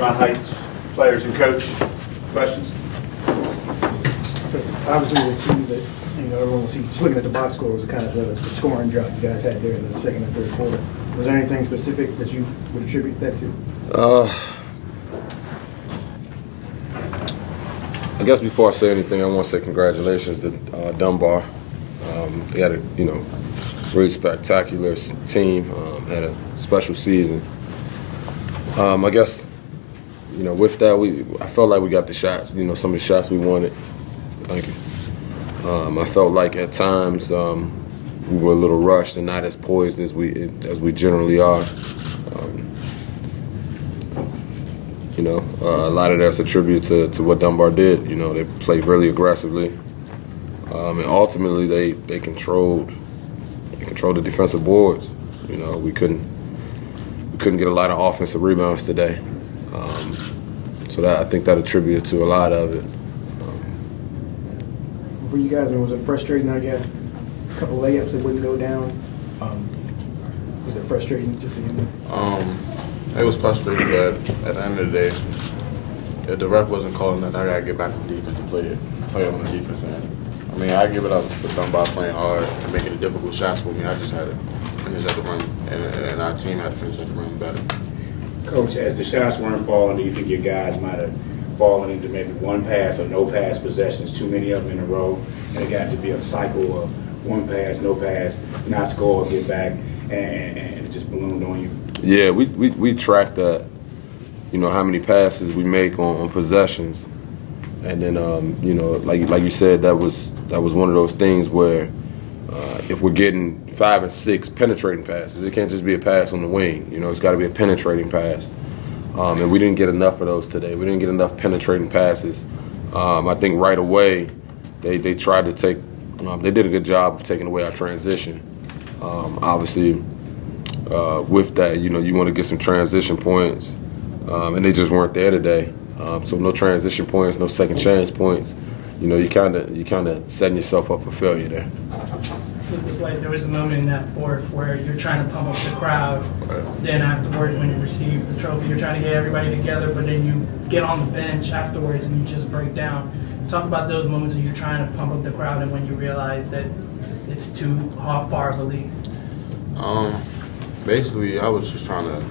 Fairmont Heights players and coach. Questions? So obviously, the key that everyone was just looking at the box score was kind of the scoring drop you guys had there in the second and third quarter. Was there anything specific that you would attribute that to? I guess before I say anything, I want to say congratulations to Dunbar. They had a really spectacular team. Had a special season. I guess with that, I felt like we got the shots. Some of the shots we wanted. Thank you. I felt like at times we were a little rushed and not as poised as we generally are. A lot of that's attributed to what Dunbar did. They played really aggressively, and ultimately they controlled the defensive boards. We couldn't get a lot of offensive rebounds today. So I think that attributed to a lot of it. For you guys, was it frustrating? You had a couple layups that wouldn't go down. Was it frustrating just seeing that? It was frustrating, but at the end of the day, if the ref wasn't calling that, I gotta get back on defense and play on the defense end. I give it up for Dunbar playing hard and making the difficult shots for me. I just had to finish at the rim, and our team had to finish at the rim better. Coach, as the shots weren't falling, do you think your guys might have fallen into maybe one pass or no pass possessions, too many of them in a row, and it got to be a cycle of one pass, no pass, not score, get back, and it just ballooned on you? Yeah, we track that, how many passes we make on possessions. And then, like you said, that was one of those things where if we're getting 5 or 6 penetrating passes, it can't just be a pass on the wing. It's got to be a penetrating pass. And we didn't get enough of those today. We didn't get enough penetrating passes. I think right away they tried to take they did a good job of taking away our transition. Obviously, with that, you want to get some transition points, and they just weren't there today. So no transition points, no second chance points. You kind of setting yourself up for failure there. There was a moment in that fourth where you're trying to pump up the crowd. Then afterwards, when you receive the trophy, you're trying to get everybody together, but then you get on the bench afterwards and you just break down. Talk about those moments when you're trying to pump up the crowd and when you realize that it's too far of a lead. Basically, I was just trying to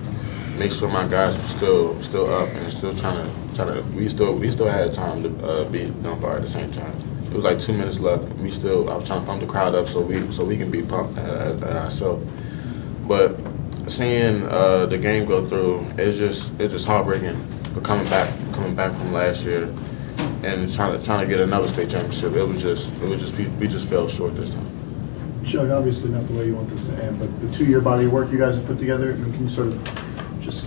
make sure my guys were still up and still trying to. We still had time to beat Dunbar at the same time. It was like 2 minutes left. I was trying to pump the crowd up so we can be pumped at ourselves. But seeing the game go through, it's just heartbreaking. But coming back from last year and trying to get another state championship, we just fell short this time. Chuck, obviously not the way you want this to end, but the 2-year body of work you guys have put together, can you sort of just,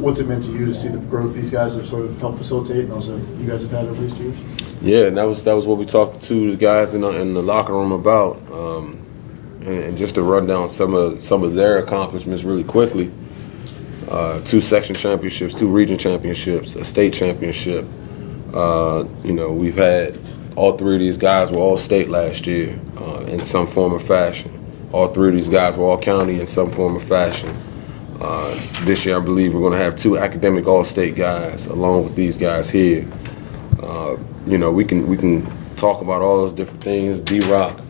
what's it meant to you to see the growth these guys have sort of helped facilitate, and also you guys have had over these 2 years? Yeah, and that was what we talked to the guys in the locker room about, and just to run down some of their accomplishments really quickly. 2 section championships, 2 region championships, a state championship. We've had all 3 of these guys were all state last year in some form or fashion. All 3 of these guys were all county in some form or fashion. This year, I believe we're going to have 2 academic all-state guys along with these guys here. We can talk about all those different things. D-Rock,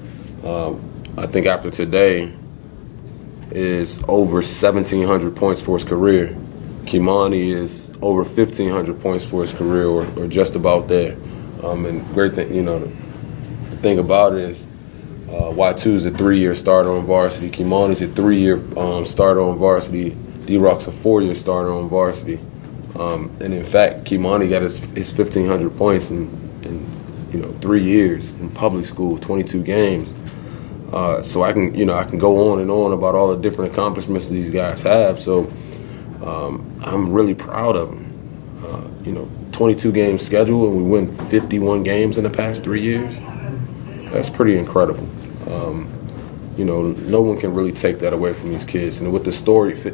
I think after today, is over 1,700 points for his career. Kimani is over 1,500 points for his career, or just about there. And great thing, the thing about it is Y2 is a 3-year starter on varsity. Kimani's a 3-year starter on varsity. D-Rock's a 4-year starter on varsity. And in fact, Kimani got his 1,500 points in 3 years in public school, 22 games. So I can go on and on about all the different accomplishments these guys have. So I'm really proud of them. 22 game schedule, and we win 51 games in the past 3 years. That's pretty incredible. No one can really take that away from these kids. And with the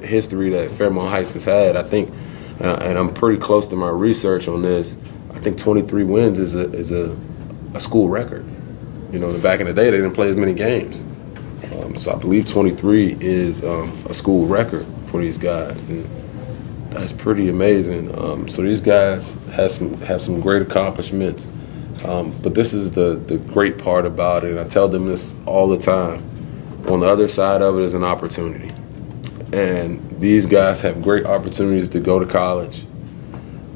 history that Fairmont Heights has had, I think, and I'm pretty close to my research on this, I think 23 wins is a school record. Back in the day, they didn't play as many games. So I believe 23 is a school record for these guys. And that's pretty amazing. So these guys have some great accomplishments, but this is the great part about it. And I tell them this all the time. On the other side of it is an opportunity, and these guys have great opportunities to go to college.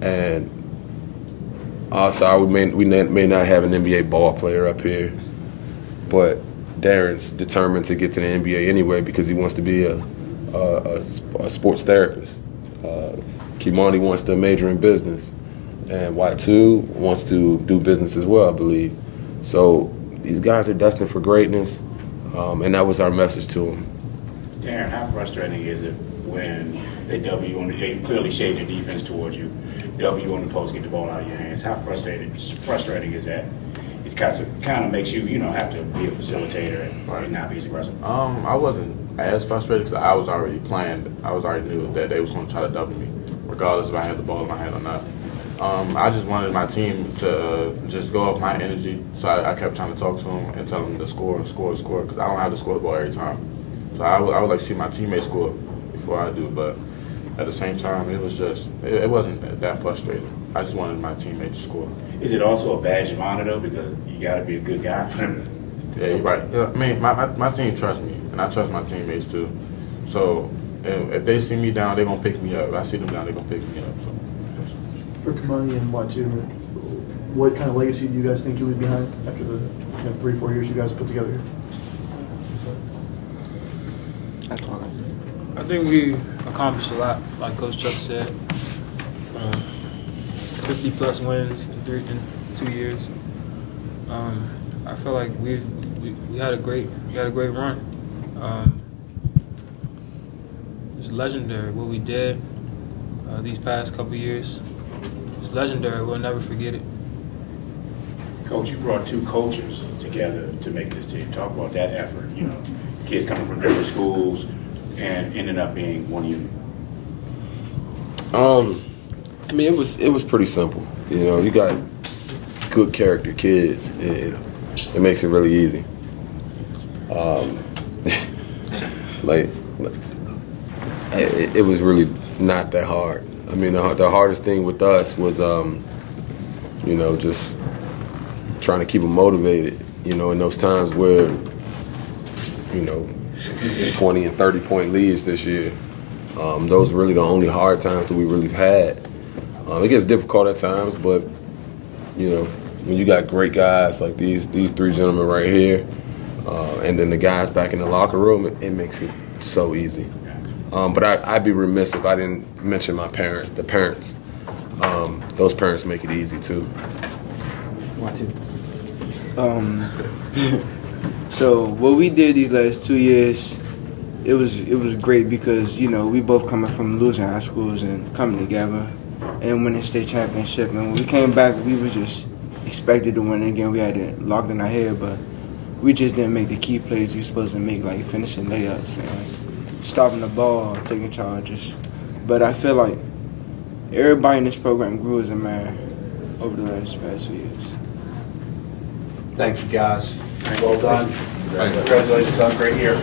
And odds are we may not have an NBA ball player up here, but Darren's determined to get to the NBA anyway because he wants to be a sports therapist. Kimani wants to major in business, and Y2 wants to do business as well, I believe. So these guys are destined for greatness, and that was our message to them. Darren, how frustrating is it when they they clearly shade their defense towards you, W on the post, get the ball out of your hands? How frustrating is that? It kind of makes you, have to be a facilitator and not be as aggressive. I wasn't as frustrated because I was already playing. I already knew that they was going to try to double me, regardless if I had the ball in my hand or not. I just wanted my team to just go off my energy, so I kept trying to talk to them and tell them to score, because I don't have to score the ball every time. So I would like to see my teammates score before I do, but at the same time, it was just, it wasn't that frustrating. I just wanted my teammates to score. Is it also a badge of honor, though, because you got to be a good guy for them? Yeah, you're right. Yeah, I mean, my team trusts me, and I trust my teammates too. So if they see me down, they're going to pick me up. If I see them down, they're going to pick me up. So. For Kimani and Y2, what kind of legacy do you guys think you leave behind after the 3-4 years you guys have put together here? I think we accomplished a lot, like Coach Chuck said. 50+ wins in 2 years. I feel like we had a great run. It's legendary what we did these past couple years. It's legendary. We'll never forget it. Coach, you brought 2 coaches together to make this team. Talk about that effort. Kids coming from different schools and ended up being one unit. I mean, it was pretty simple. You got good character kids. It makes it really easy. It was really not that hard. I mean, the hardest thing with us was, just trying to keep them motivated. In those times where, 20 and 30-point leads this year. Those are really the only hard times that we really had. It gets difficult at times, but when you got great guys like these 3 gentlemen right here, and then the guys back in the locker room, it makes it so easy. But I'd be remiss if I didn't mention my parents. The parents, those parents make it easy too. So what we did these last 2 years, it was great because we both coming from losing high schools and coming together and winning state championship. And when we came back, we was just expected to win again. We had it locked in our head, but we just didn't make the key plays we were supposed to make, like finishing layups and stopping the ball, taking charges. But I feel like everybody in this program grew as a man over the past 2 years. Thank you, guys. Well done. Congratulations on a great year.